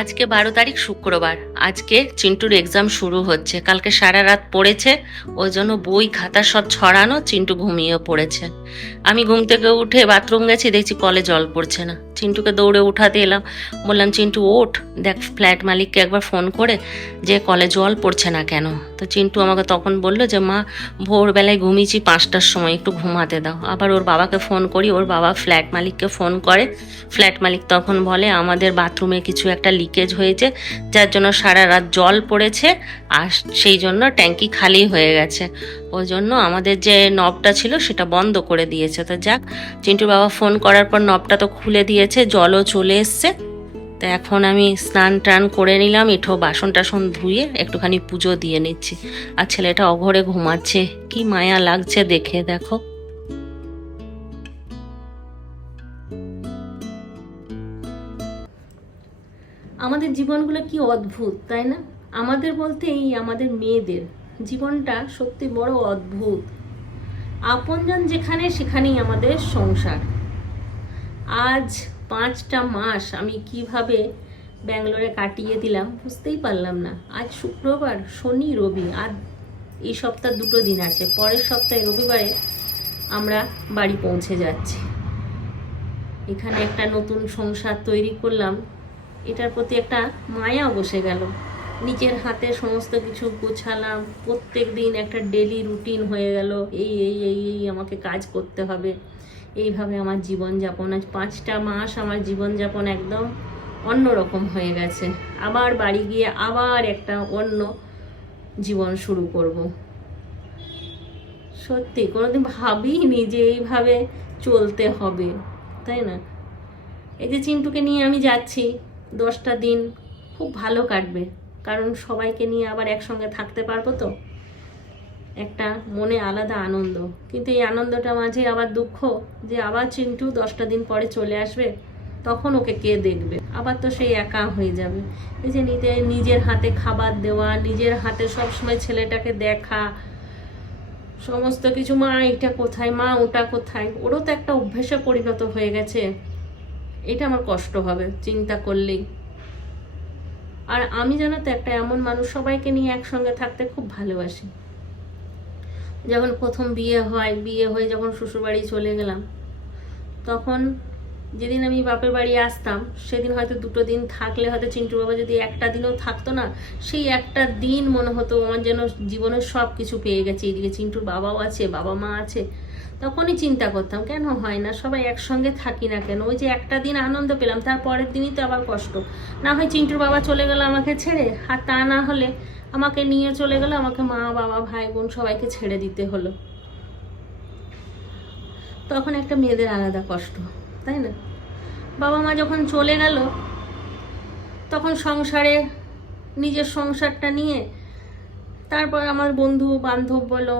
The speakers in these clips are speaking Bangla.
আজকে বারো তারিখ শুক্রবার। আজকে চিন্টুর এক্সাম শুরু হচ্ছে। কালকে সারা রাত পড়েছে। ওই জন্য বই, খাতা সব ছড়ানো, চিন্টু ঘুমিয়ে পড়েছে। আমি ঘুম থেকে উঠে বাথরুম গেছি, দেখছি কলে জল পড়ছে না। চিন্টুকে দৌড়ে উঠাতে এলাম। বললাম, চিন্টু, ওঠ। দেখ, ফ্ল্যাট মালিককে একবার ফোন করে যে কলে জল পড়ছে না কেন? তো চিন্টু আমাকে তখন বলল যে, মা, ভোরবেলায় ঘুমিয়েছি পাঁচটার সময়, একটু ঘুমাতে দাও। আবার ওর বাবাকে ফোন করি, ওর বাবা ফ্ল্যাট মালিককে ফোন করে। ফ্ল্যাট মালিক তখন বলে, আমাদের বাথরুমে কিছু একটা লিকেজ হয়েছে, যার জন্য সারা রাত জল পড়েছে, আর সেই জন্য ট্যাঙ্কি খালি হয়ে গেছে। ওই জন্য আমাদের যে নবটা ছিল সেটা বন্ধ করে দিয়েছে। তো যাক, চিন্টুর বাবা ফোন করার পর নবটা তো খুলে দিয়েছে, জলও চলে এসছে। তো এখন আমি স্নান টান করে নিলাম, এঠো বাসন টাসন ধুয়ে একটুখানি পুজো দিয়ে নিচ্ছি। আর ছেলেটা অঘরে ঘুমাচ্ছে, কি মায়া লাগছে দেখে, দেখো। আমাদের জীবনগুলো কি অদ্ভুত, তাই না? আমাদের বলতে এই আমাদের মেয়েদের। জীবনটা সত্যি বড় অদ্ভুত। আপনজন যেখানে, সেখানেই আমাদের সংসার। আজ পাঁচটা মাস আমি কীভাবে ব্যাঙ্গালোরে কাটিয়ে দিলাম বুঝতেই পারলাম না। আজ শুক্রবার, শনি, রবি আর এই সপ্তাহ দুটো দিন আছে। পরের সপ্তাহে রবিবারে আমরা বাড়ি পৌঁছে যাচ্ছি। এখানে একটা নতুন সংসার তৈরি করলাম। এটার প্রতি একটা মায়া বসে গেল। নিজের হাতে সমস্ত কিছু গোছালাম। প্রত্যেক দিন একটা ডেলি রুটিন হয়ে গেল। এই এই এই এই আমাকে কাজ করতে হবে। এইভাবে আমার জীবনযাপন। আজ পাঁচটা মাস আমার জীবনযাপন একদম অন্যরকম হয়ে গেছে। আবার বাড়ি গিয়ে আবার একটা অন্য জীবন শুরু করব। সত্যি, কোনোদিন ভাবিনি যে এইভাবে চলতে হবে, তাই না? এই যে চিন্টুকে নিয়ে আমি যাচ্ছি, দশটা দিন খুব ভালো কাটবে। কারণ সবাইকে নিয়ে আবার একসঙ্গে থাকতে পারব তো। একটা মনে আলাদা আনন্দ। কিন্তু এই আনন্দটা মাঝে আবার দুঃখ যে আবার চিন্টু দশটা দিন পরে চলে আসবে, তখন ওকে কে দেখবে? আবার তো সেই একা হয়ে যাবে। এই যে নিতে নিজের হাতে খাবার দেওয়া, নিজের হাতে সবসময় ছেলেটাকে দেখা, সমস্ত কিছু, মা এটা কোথায়, মা ওটা কোথায়, ওরও তো একটা অভ্যেসে পরিণত হয়ে গেছে। এটা আমার কষ্ট হবে চিন্তা করলেই। আর আমি জানো তো একটা এমন মানুষ সবাইকে নিয়ে একসঙ্গে থাকতে খুব ভালোবাসি। যখন প্রথম বিয়ে হয়, বিয়ে হয়ে যখন শ্বশুরবাড়ি চলে গেলাম, তখন যেদিন আমি বাপের বাড়ি আসতাম, সেদিন হয়তো দুটো দিন থাকলে হয়তো চিন্টু বাবা যদি একটা দিনও থাকতো না, সেই একটা দিন মনে হতো আমার যেন জীবনের সব কিছু পেয়ে গেছে। এদিকে চিন্টুর বাবাও আছে, বাবা মা আছে। তখনই চিন্তা করতাম, কেন হয় না? সবাই একসঙ্গে থাকি না কেন? ওই যে একটা দিন আনন্দ পেলাম তার পরের দিনই তো আবার কষ্ট। না হয় চিন্টুর বাবা চলে গেল আমাকে ছেড়ে, আর তা না হলে আমাকে নিয়ে চলে গেল আমাকে মা, বাবা, ভাই, বোন সবাইকে ছেড়ে দিতে হলো। তখন একটা মেয়েদের আলাদা কষ্ট, তাই না? বাবা মা যখন চলে গেল, তখন সংসারে নিজের সংসারটা নিয়ে, তারপর আমার বন্ধু বান্ধব বলো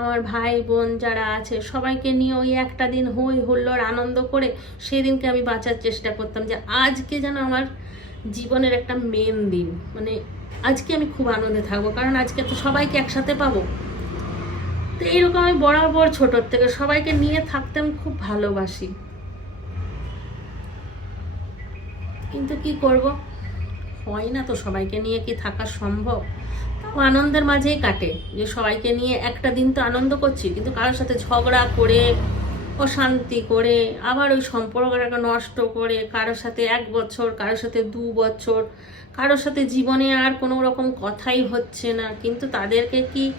আমার ভাই বোন যারা আছে, সবাইকে নিয়ে ওই একটা দিন হই হুল্লোড় আনন্দ করে সেদিনকে আমি বাঁচার চেষ্টা করতাম যে আজকে যেন আমার জীবনের একটা মেন দিন। মানে আজকে আমি খুব আনন্দে থাকব, কারণ আজকে তো সবাইকে একসাথে পাবো। তো এইরকম আমি বরাবর ছোটোর থেকে সবাইকে নিয়ে থাকতে আমি খুব ভালোবাসি। কিন্তু কি করব? হয় না তো সবাইকে নিয়ে কি থাকা সম্ভব? তাও আনন্দের মাঝেই কাটে। যে সবাইকে নিয়ে একটা দিন তো আনন্দ করছি, কিন্তু কারোর সাথে ঝগড়া করে, অশান্তি করে, আবার ওই সম্পর্কটাকে নষ্ট করে, কারোর সাথে এক বছর, কারোর সাথে দু বছর, কারোর সাথে জীবনে আর কোনো রকম কথাই হচ্ছে না। কিন্তু তাদেরকে কি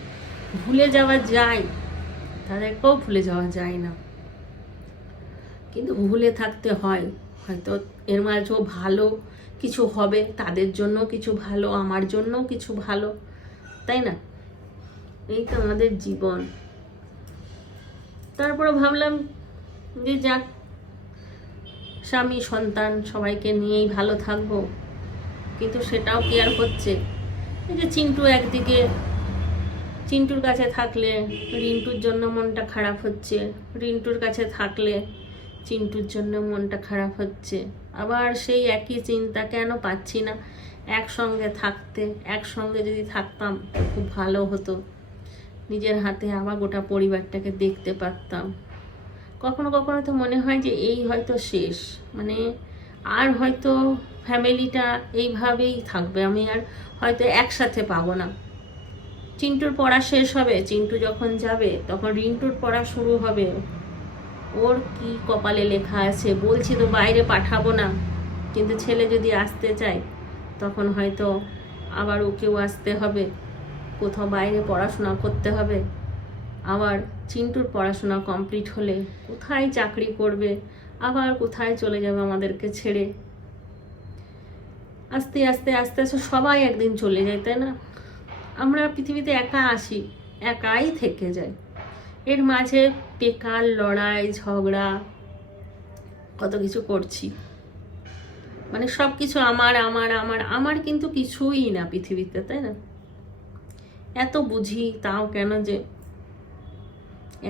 ভুলে যাওয়া যায়? তাদেরকেও ভুলে যাওয়া যায় না। কিন্তু ভুলে থাকতে হয়। হয়তো এর মাঝেও ভালো কিছু হবে, তাদের জন্য কিছু ভালো, আমার জন্য কিছু ভালো। তাই না? এই তো আমাদের জীবন। তারপরে ভাবলাম যে যাক, স্বামী, সন্তান সবাইকে নিয়েই ভালো থাকব। কিন্তু সেটাও কি আর হচ্ছে? এই যে চিন্টু একদিকে, চিন্টুর কাছে থাকলে রিন্টুর জন্য মনটা খারাপ হচ্ছে, রিন্টুর কাছে থাকলে চিন্টুর জন্য মনটা খারাপ হচ্ছে। আবার সেই একই চিন্তা কেন পাচ্ছি না? একসঙ্গে থাকতে, একসঙ্গে যদি থাকতাম, খুব ভালো হতো। নিজের হাতে আবার গোটা পরিবারটাকে দেখতে পারতাম। কখনো কখনো তো মনে হয় যে এই হয়তো শেষ। মানে আর হয়তো ফ্যামিলিটা এইভাবেই থাকবে, আমি আর হয়তো একসাথে পাবো না। চিন্টুর পড়া শেষ হবে, চিন্টু যখন যাবে, তখন রিন্টুর পড়া শুরু হবে। ওর কি কপালে লেখা আছে, বলছি তো বাইরে পাঠাবো না। কিন্তু ছেলে যদি আসতে চায় তখন হয়তো আবার ওকেও আসতে হবে। কোথাও বাইরে পড়াশোনা করতে হবে। আবার চিন্টুর পড়াশোনা কমপ্লিট হলে কোথায় চাকরি করবে? আবার কোথায় চলে যাবে আমাদেরকে ছেড়ে? আস্তে আস্তে আস্তে আস্তে সবাই একদিন চলে যায়, তাই না? আমরা পৃথিবীতে একা আসি, একাই থেকে যাই এর মাঝে বেকার, লড়াই, ঝগড়া, কত কিছু করছি। মানে সব কিছু আমার আমার আমার আমার কিন্তু কিছুই না পৃথিবীতে, তাই না? এত বুঝি তাও কেন যে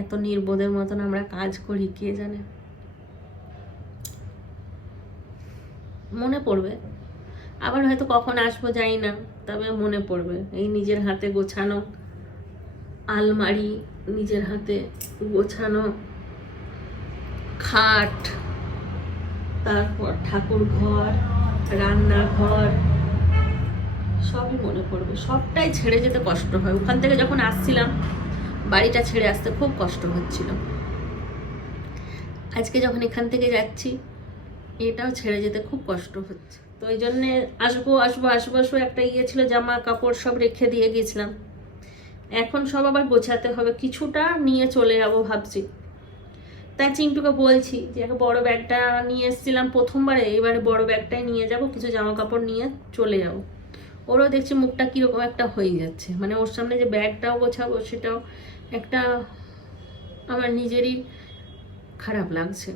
এত নির্বোধের মতন আমরা কাজ করি, কে জানে? মনে পড়বে। আবার হয়তো কখন আসব জানি না, তবে মনে পড়বে। এই নিজের হাতে গোছানো আলমারি, নিজের হাতে গোছানো খাট তারপর ঠাকুর ঘর রান্নাঘর, সবই মনে পড়বে। সবটাই ছেড়ে যেতে কষ্ট হয়। ওখান থেকে যখন আসছিলাম, বাড়িটা ছেড়ে আসতে খুব কষ্ট হচ্ছিল। আজকে যখন এখান থেকে যাচ্ছি, এটাও ছেড়ে যেতে খুব কষ্ট হচ্ছে। তো ওই জন্যে আসব আসব আসব আসব, একটা ইয়ে ছিল, জামা কাপড় সব রেখে দিয়ে গেছিলাম। এখন সব আবার গোছাতে হবে। কিছুটা নিয়ে চলে যাব ভাবছি। তাই চিন্টুকে বলছি যে বড় ব্যাগটা নিয়ে এসেছিলাম প্রথমবারে, এবারে বড় ব্যাগটাই নিয়ে যাব, কিছু জামা কাপড় নিয়ে চলে যাব। ওরও দেখছি মুখটা কীরকম একটা হয়ে যাচ্ছে। মানে ওর সামনে যে ব্যাগটাও গোছাবো, সেটাও একটা আমার নিজেরই খারাপ লাগছে।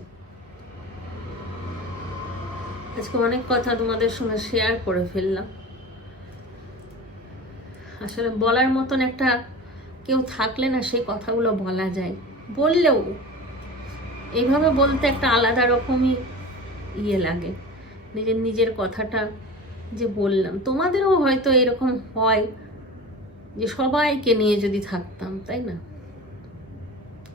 আজকে অনেক কথা তোমাদের সঙ্গে শেয়ার করে ফেললাম। আসলে বলার মতন একটা কেউ থাকলে না সেই কথাগুলো বলা যায়। বললেও এইভাবে বলতে একটা আলাদা রকমই ইয়ে লাগে। নিজের নিজের কথাটা যে বললাম। তোমাদেরও হয়তো এরকম হয় যে সবাইকে নিয়ে যদি থাকতাম তাই না?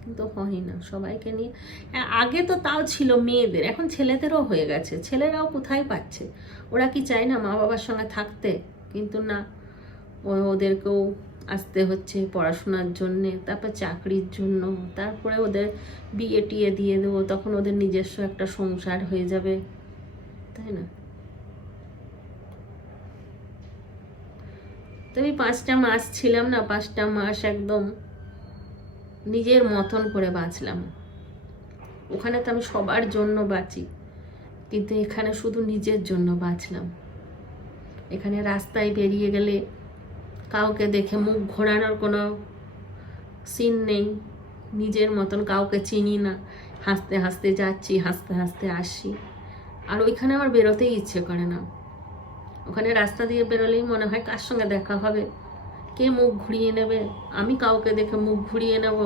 কিন্তু হয় না সবাইকে নিয়ে। হ্যাঁ, আগে তো তাও ছিল মেয়েদের এখন ছেলেদেরও হয়ে গেছে। ছেলেরাও কোথায় পাচ্ছে? ওরা কি চায় না মা বাবার সঙ্গে থাকতে? কিন্তু না ওদেরকেও আসতে হচ্ছে পড়াশোনার জন্যে, তারপর চাকরির জন্য, তারপরে ওদের বিয়ে টিয়ে দিয়ে দেবো, তখন ওদের নিজস্ব একটা সংসার হয়ে যাবে, তাই না? তো আমি পাঁচটা মাস ছিলাম না, পাঁচটা মাস একদম নিজের মতন করে বাঁচলাম। ওখানে তো আমি সবার জন্য বাঁচি, কিন্তু এখানে শুধু নিজের জন্য বাঁচলাম। এখানে রাস্তায় বেরিয়ে গেলে কাউকে দেখে মুখ ঘোরানোর কোনো সিন নেই। নিজের মতন কাউকে চিনি না। হাসতে হাসতে যাচ্ছি, হাসতে হাসতে আসি। আর ওইখানে আমার বেরোতেই ইচ্ছে করে না। ওখানে রাস্তা দিয়ে বেরোলেই মনে হয় কার সঙ্গে দেখা হবে? কে মুখ ঘুরিয়ে নেবে? আমি কাউকে দেখে মুখ ঘুরিয়ে নেব?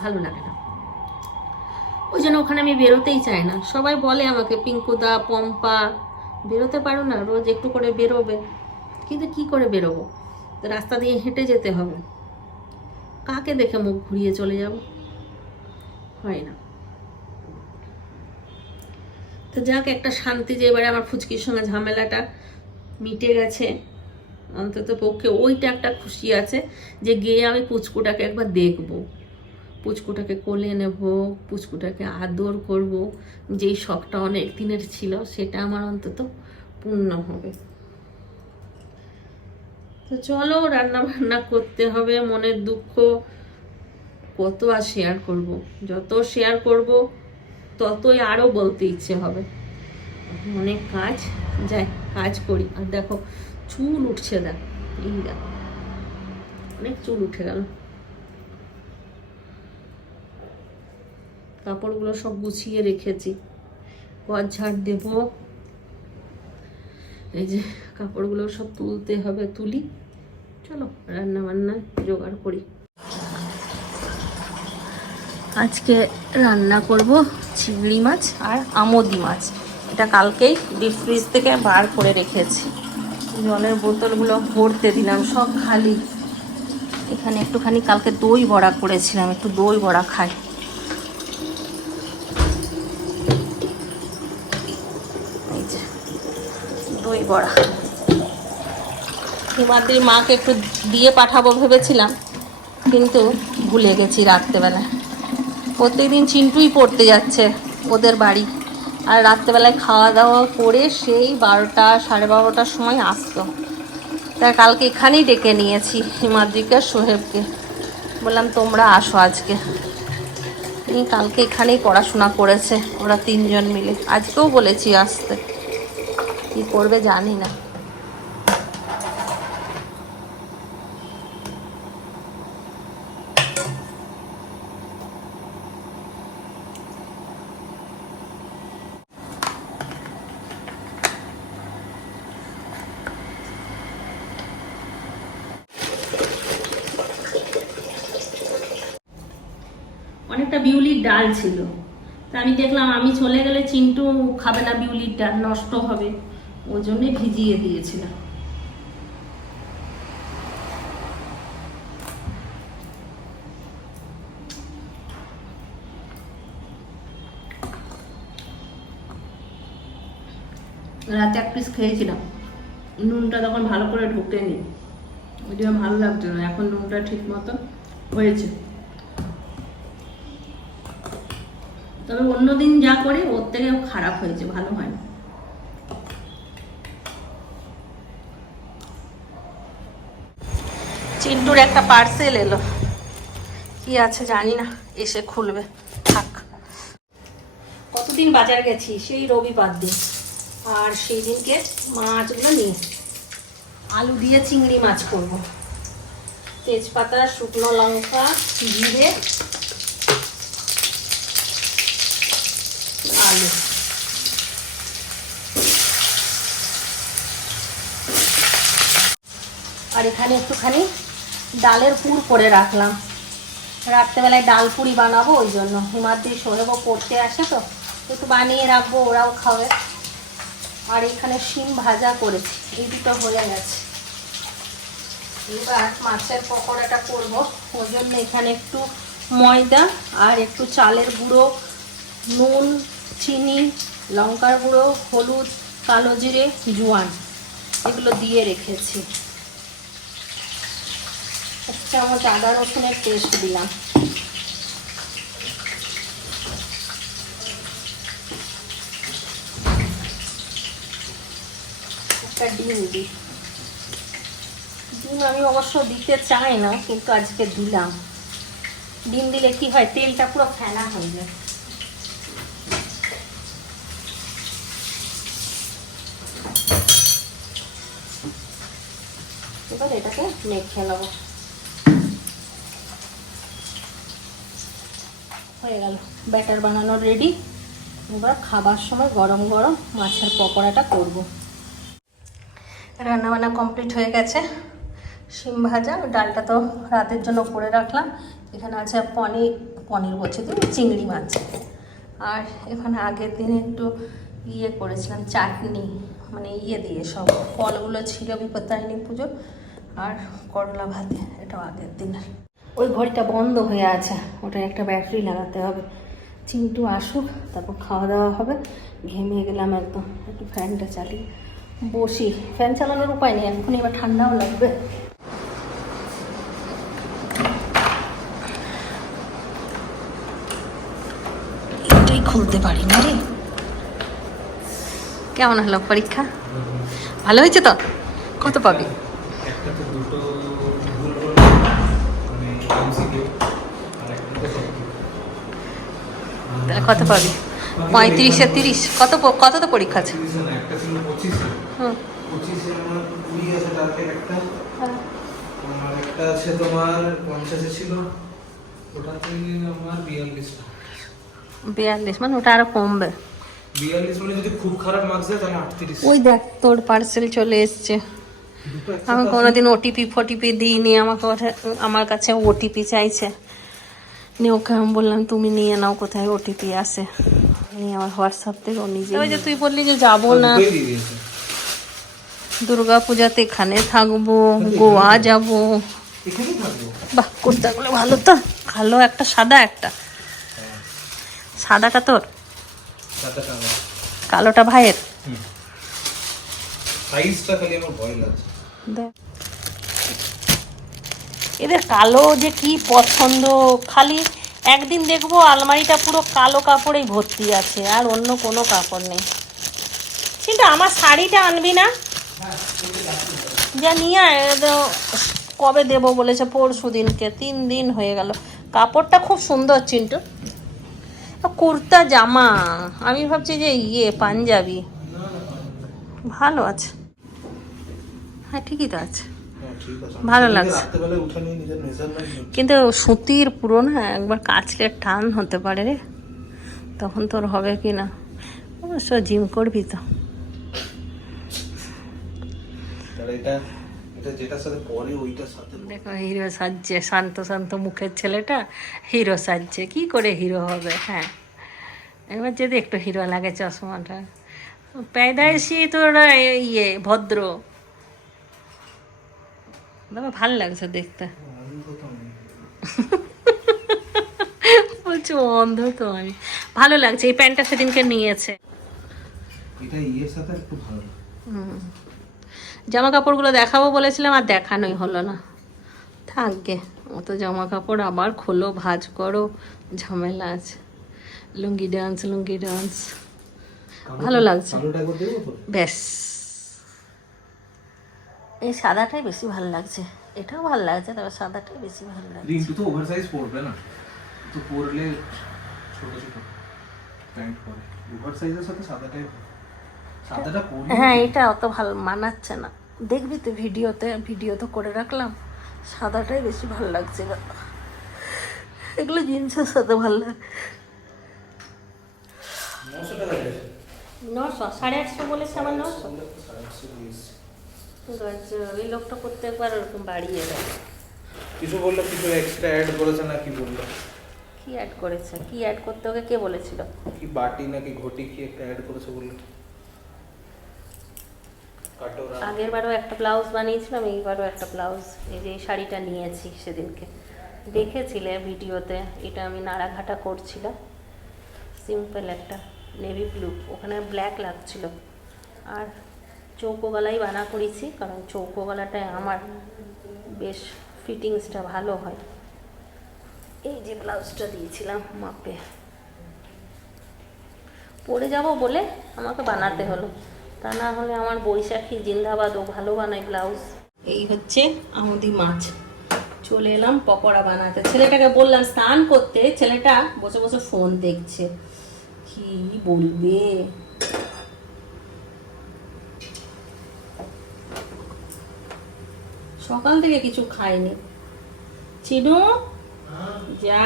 ভালো লাগে না। ওই জন্য ওখানে আমি বেরোতেই চাই না। সবাই বলে আমাকে পিঙ্কুদা পম্পা। বেরোতে পারো না, রোজ একটু করে বেরোবে। কিন্তু কি করে বেরোবো? তো রাস্তা দিয়ে হেঁটে যেতে হবে। কাকে দেখে মুখ ঘুরিয়ে চলে যাব? হয় না। তো যাক, একটা শান্তি যে এবারে আমার ফুচকির সঙ্গে ঝামেলাটা মিটে গেছে। অন্তত পক্ষে ওইটা একটা খুশি আছে যে গিয়ে আমি পুচকুটাকে একবার দেখব। পুচকুটাকে কোলে নেব, পুচকুটাকে আদর করব। যেই শখটা অনেক দিনের ছিল, সেটা আমার অন্তত পূর্ণ হবে। তো চলো রান্না বান্না করতে হবে, মনের দুঃখ কত আর শেয়ার করব। যত শেয়ার করব, ততই আরও বলতে ইচ্ছে হবে। অনেক কাজ, যাই, কাজ করি। আর দেখো, চুল উঠছে দেখ এই দেখো, অনেক চুল উঠে গেল। কাপড়গুলো সব গুছিয়ে রেখেছি। ঘর ঝাড় দেব। এই যে, কাপড়গুলো সব তুলতে হবে, তুলি। চলো রান্না বান্না জোগাড় করি। আজকে রান্না করব চিংড়ি মাছ আর আমোদি মাছ। এটা কালকেই ডিপ ফ্রিজ থেকে বার করে রেখেছি। জলের বোতলগুলো ভরতে দিলাম, সব খালি। এখানে একটুখানি কালকে দই বড়া করেছিলাম, একটু দই বড়া খাই। দই বড়া। হিমাদ্রির মাকে একটু দিয়ে পাঠাবো ভেবেছিলাম, কিন্তু ভুলে গেছি রাত্রেবেলা প্রত্যেকদিন চিন্টুই পড়তে যাচ্ছে ওদের বাড়ি, আর রাত্রেবেলায় খাওয়া দাওয়া করে সেই বারোটা সাড়ে বারোটার সময় আসতো। তাই কালকে এখানেই ডেকে নিয়েছি হিমাদ্রিকে সোহেবকে। বললাম, তোমরা আসো আজকে। কালকে এখানেই পড়াশোনা করেছে ওরা তিনজন মিলে। আজকেও বলেছি আসতে। কি করবে জানি না অনেকটা বিউলির ডাল ছিল। তা আমি দেখলাম আমি চলে গেলে চিন্টু খাবে না বিউলির ডাল নষ্ট হবে। ওই জন্যে ভিজিয়ে দিয়েছিলাম। রাতে এক পিস খেয়েছিলাম। নুনটা তখন ভালো করে ঢুকেনি। ওই জন্য ভালো লাগছে না। এখন নুনটা ঠিক মতো হয়েছে। তবে অন্যদিন যা করি ওর থেকে খারাপ হয়েছে ভালো হয় না চিন্টুর একটা পার্সেল এলো। কি আছে জানি না এসে খুলবে। থাক। কতদিন বাজার গেছি? সেই রবিবার দিন। আর সেই দিনকে মাছগুলো নিয়ে আলু দিয়ে চিংড়ি মাছ করব। তেজপাতা শুকনো লঙ্কা জিরে আলু আর এখানে একটুখানি ডালের পুর করে রাখলাম। রাত্রেবেলায় ডাল পুরি বানাবো, ওই জন্য। হিমাদ্রি সোহেবও পড়তে আসে তো, একটু বানিয়ে রাখব, ওরাও খাবে। আর এখানে শিম ভাজা করেছি, এই দুটো হয়ে গেছে। এবার মাছের পকোড়াটা করব। ওই জন্য এখানে একটু ময়দা আর একটু চালের গুঁড়ো, নুন চিনি, লঙ্কার গুঁড়ো, হলুদ, কালো জিরে, জোয়ান। এগুলো দিয়ে রেখেছি। এক চামচ আদা রসুনের পেস্ট দিলাম। একটা ডিম দিই। ডিম আমি অবশ্য দিতে চাই না, কিন্তু আজকে দিলাম। ডিম দিলে কি হয়, তেলটা পুরো ফেলা হয়ে যায়। এবার এটাকে মেখে নেব। হয়ে গেল, ব্যাটার বানানো রেডি এবার খাবার সময় গরম গরম মাছের পকোড়াটা করব। রান্নাবান্না কমপ্লিট হয়ে গেছে। শিম ভাজা, ডালটা তো রাতের জন্য করে রাখলাম। এখানে আছে পনির পনির বলছে তো, চিংড়ি মাছ। আর এখানে আগের দিন একটু ইয়ে করেছিলাম, চাটনি মানে ইয়ে দিয়ে সব। ফলগুলো ছিল বিপত্তারিণী পুজো আর করলা ভাতে এটাও আগের দিনের। ওই ঘড়িটা বন্ধ হয়ে আছে ওটা একটা ব্যাটারি লাগাতে হবে। চিন্টু আসুক, তারপর খাওয়া দাওয়া হবে। ঘেমে গেলাম একদম, একটু ফ্যানটা চালিয়ে বসি। ফ্যান চালানোর উপায় নেই এখন এবার ঠান্ডাও লাগবে। এটাই খুলতে পারি না রে। কেমন হলো পরীক্ষা? ভালো হয়েছে তো? কত পাবি একটা তো দুটো ভুল হলো মানে এমসিকিউ আর একটা তো সত্যি তাহলে কত পাবি? পঁয়ত্রিশে তিরিশ। কত কত তো পরীক্ষা আছে? একটা হুম। পঁচিশে আমার কুড়ি আছে টার্গেট একটা। আর একটা আছে তোমার পঞ্চাশে ছিল ওটাতে আমার বিয়াল্লিশ বিয়াল্লিশ মানে ওটা আরও কমবে। বিয়াল্লিশ মানে যদি খুব খারাপ মার্কস দেয় তাহলে আটত্রিশ। ওই দেখ তোর পার্সেল চলে এসছে। আমি কোনোদিন ওটিপি ফটিপি দিইনি আমাকে আমার কাছে ওটিপি চাইছে। নিয়ে ওকে আমি বললাম তুমি নিয়ে নাও কোথায় ওটিপি আসে নিয়ে আমার হোয়াটসঅ্যাপ থেকে ও নিজে ওই যে তুই বললি যে যাব না। দুর্গা পূজাতে এখানে থাকব গোয়া যাব। বাহ কুর্তাগুলো ভালো তো। ভালো একটা সাদা একটা। সাদাটা তোর? কালোটা ভাইয়ের? সাইজটা খালি আমার ভয় লাগছে। এদের কালো যে কি পছন্দ, খালি একদিন দেখব আলমারিটা পুরো কালো কাপড়েই ভর্তি আছে, আর অন্য কোনো কাপড় নেই। কিন্তু আমার শাড়িটা আনবি না? যা নিয়ে কবে দেবো বলেছে পরশু দিনকে, তিন দিন হয়ে গেল। কাপড়টা খুব সুন্দর, চিন্টু। কুর্তা, জামা, আমি ভাবছি যে ইয়ে পাঞ্জাবি। ভালো আছে। হ্যাঁ ঠিকই তো আছে। হ্যাঁ ভালো লাগছে। কিন্তু সুতির পুরো না একবার কাচলে টান হতে পারে রে। তখন তোর হবে কি না? অবশ্য জিম করবি তো। দেখো হিরো সাজছে শান্ত শান্ত মুখের ছেলেটা হিরো সাজছে। কি করে হিরো হবে? হ্যাঁ। এবার যদি একটু হিরো লাগে চশমাটা। প্যাদাইশি তোর ইয়ে ভদ্র। দাদা ভালো লাগছে দেখতে। বলছো অন্ধ তো আমি। ভালো লাগছে এই প্যান্টটা সেদিনকে নিয়েছে। এটা ইয়ের সাথে একটু ভালো হুম। জামা কাপড়গুলো দেখাবো বলেছিলাম আর দেখানোই হলো না। থাকবে অত জামা কাপড় আবার খোলো ভাজ করো ঝামেলা আছে। লুঙ্গি ডান্স লুঙ্গি ডান্স ভালো লাগছে। ব্যাস। এই সাদাটাই বেশি ভালো লাগছে। এটাও ভালো লাগছে তবে সাদাটাই বেশি ভালো লাগছে। রিন্টু তো ওভার সাইজ পরবে না। তো পরলে ছোট ছোট প্যান্ট পরে। ওভার সাইজের সাথে সাদাটাই সাদাটা পরি হ্যাঁ এটা অত ভালো মানাচ্ছে না। দেখবি তো ভিডিওতে ভিডিও তো করে রাখলাম। সাদাটাই বেশি ভালো লাগছে। গো। এগুলো জিন্সের সাথে ভালো লাগে। নশো টাকা নশো? সাড়ে আটশো বলেছে আমার নশো? ওই লোকটা প্রত্যেকবার ওরকম বাড়িয়ে দেয়। কিছু বলল? কিছু এক্সট্রা অ্যাড করেছে না কি বলল? কি অ্যাড করেছে? কি অ্যাড করতে ওকে কে বলেছিল? কি বাটি নাকি ঘটি কি একটা অ্যাড করেছে বলল? আগের বারও একটা ব্লাউজ বানিয়েছিলাম এইবারও একটা ব্লাউজ এই যে শাড়িটা নিয়েছি সেদিনকে। দেখেছিলে ভিডিওতে? এটা আমি নাড়াঘাটা করছিলাম। সিম্পল একটা নেভি ব্লু ওখানে ব্ল্যাক লাগছিল। আর চৌকো গলাই বানা করেছি, কারণ চৌকো গলাটায় আমার বেশ ফিটিংসটা ভালো হয়। এই যে ব্লাউজটা দিয়েছিলাম মাপে। পরে যাব বলে আমাকে বানাতে হলো। তা না হলে আমার বৈশাখী জিন্দাবাদ, ও ভালো বানায় ব্লাউজ। এই হচ্ছে আমদি মাছ। চলে এলাম, পকোড়া বানাতে। ছেলেটাকে বললাম, স্নান করতে। ছেলেটা বসে বসে ফোন দেখছে। কি বলবে? সকাল থেকে কিছু খাইনি। চিনু? যা।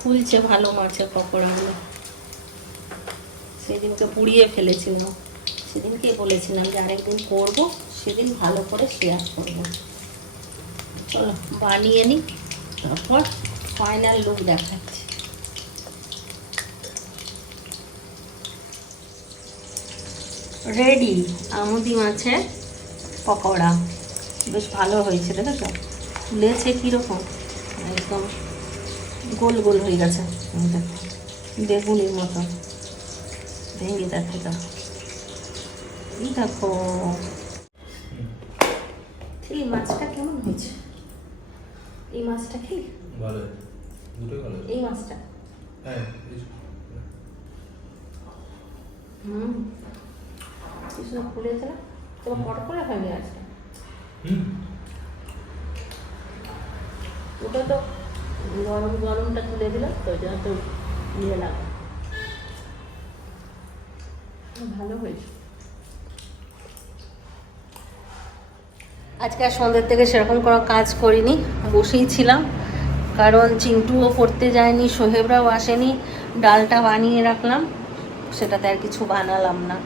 ফুলছে ভালো মাছের পকোড়াগুলো। সেদিনকে পুড়িয়ে ফেলেছিলাম। সেদিনকে বলেছিলাম যে আরেকদিন করব, সেদিন ভালো করে শেয়ার করব। চলো, বানিয়ে নিই তারপর ফাইনাল লুক দেখাচ্ছি। রেডি আমুদি মাছের পকোড়া। বেশ ভালো হয়েছে দেখেছ ফুলেছে কীরকম? একদম গোল গোল হয়ে গেছে। বেগুনির মতো। ভেঙে দেখো তো দেখো। এই মাছটা কেমন হয়েছে? এই মাছটা কি? ভালো। এই মাছটা। হ্যাঁ হুম। কিছু ফুলেছে না? তোমার কট করে আজকে হুম। ওটা তো গরম গরমটা তুলে দিলাম তো ওই জন্য তো নিয়ে এলাম। ভালো হয়েছে। আজকে আর সন্ধ্যের থেকে সেরকম কোনো কাজ করিনি বসেই ছিলাম। কারণ চিন্টুও পড়তে যায়নি সোহেবরাও আসেনি ডালটা বানিয়ে রাখলাম সেটাতে আর কিছু বানালাম না।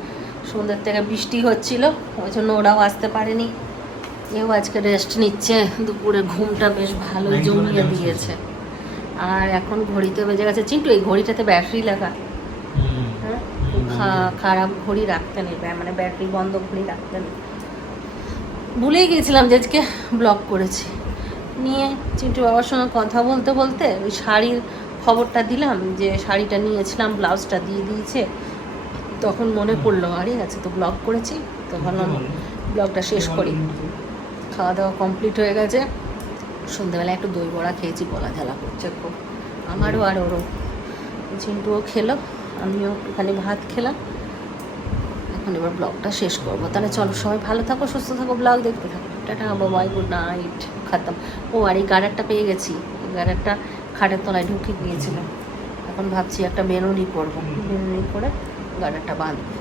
সন্ধ্যের থেকে বৃষ্টি হচ্ছিল ওই জন্য ওরাও আসতে পারেনি। এও আজকে রেস্ট নিচ্ছে দুপুরে ঘুমটা বেশ ভালো জমিয়ে দিয়েছে। আর এখন ঘড়িতে বেজে গেছে চিন্টু এই ঘড়িটাতে ব্যাটারি লাগা। হ্যাঁ? খারাপ ঘড়ি রাখতে নেই মানে ব্যাটারি বন্ধ ঘড়ি রাখতে নেই। ভুলেই গিয়েছিলাম যে আজকে ব্লক করেছি। নিয়ে চিন্টু বাবার সঙ্গে কথা বলতে বলতে ওই শাড়ির খবরটা দিলাম যে শাড়িটা নিয়েছিলাম ব্লাউজটা দিয়ে দিয়েছে। তখন মনে পড়ল, আরে আছে তো ব্লগ করেছি। তো ভাবলাম ব্লগটা শেষ করি। খাওয়া দাওয়া কমপ্লিট হয়ে গেছে। সন্ধ্যেবেলা একটু দই বড়া খেয়েছি গলা ঝালা করছে খুব। আমারও আর ওরও। চিন্টুও খেলো, আমিও একটুখানি ভাত খেলাম। এখন এবার ব্লগটা শেষ করব। তাহলে চলো সবাই ভালো থাকো, সুস্থ থাকো ব্লগ দেখতে থাকো। টাটা বাবাই গুড নাইট খাতাম। ও, আর এই গাড়ারটা পেয়ে গেছি। এই গাড়ারটা খাটের তলায় ঢুকিয়ে গিয়েছিল এখন ভাবছি একটা বেনুনি করব বেনুনি করে গাড়ারটা বাঁধবো